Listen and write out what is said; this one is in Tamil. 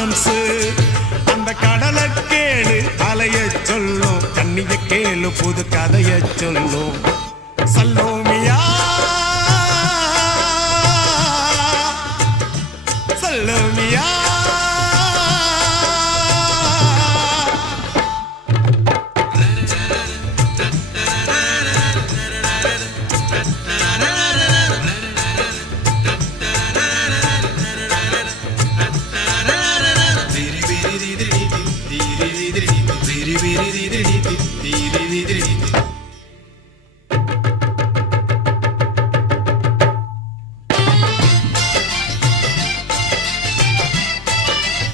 டான்ஸ். அந்த கடலை கேளு அலைய சொல்லும், கண்ணிய கேளு புது கதைய சொல்லும். சல்லோமியா சல்லோமியா Diri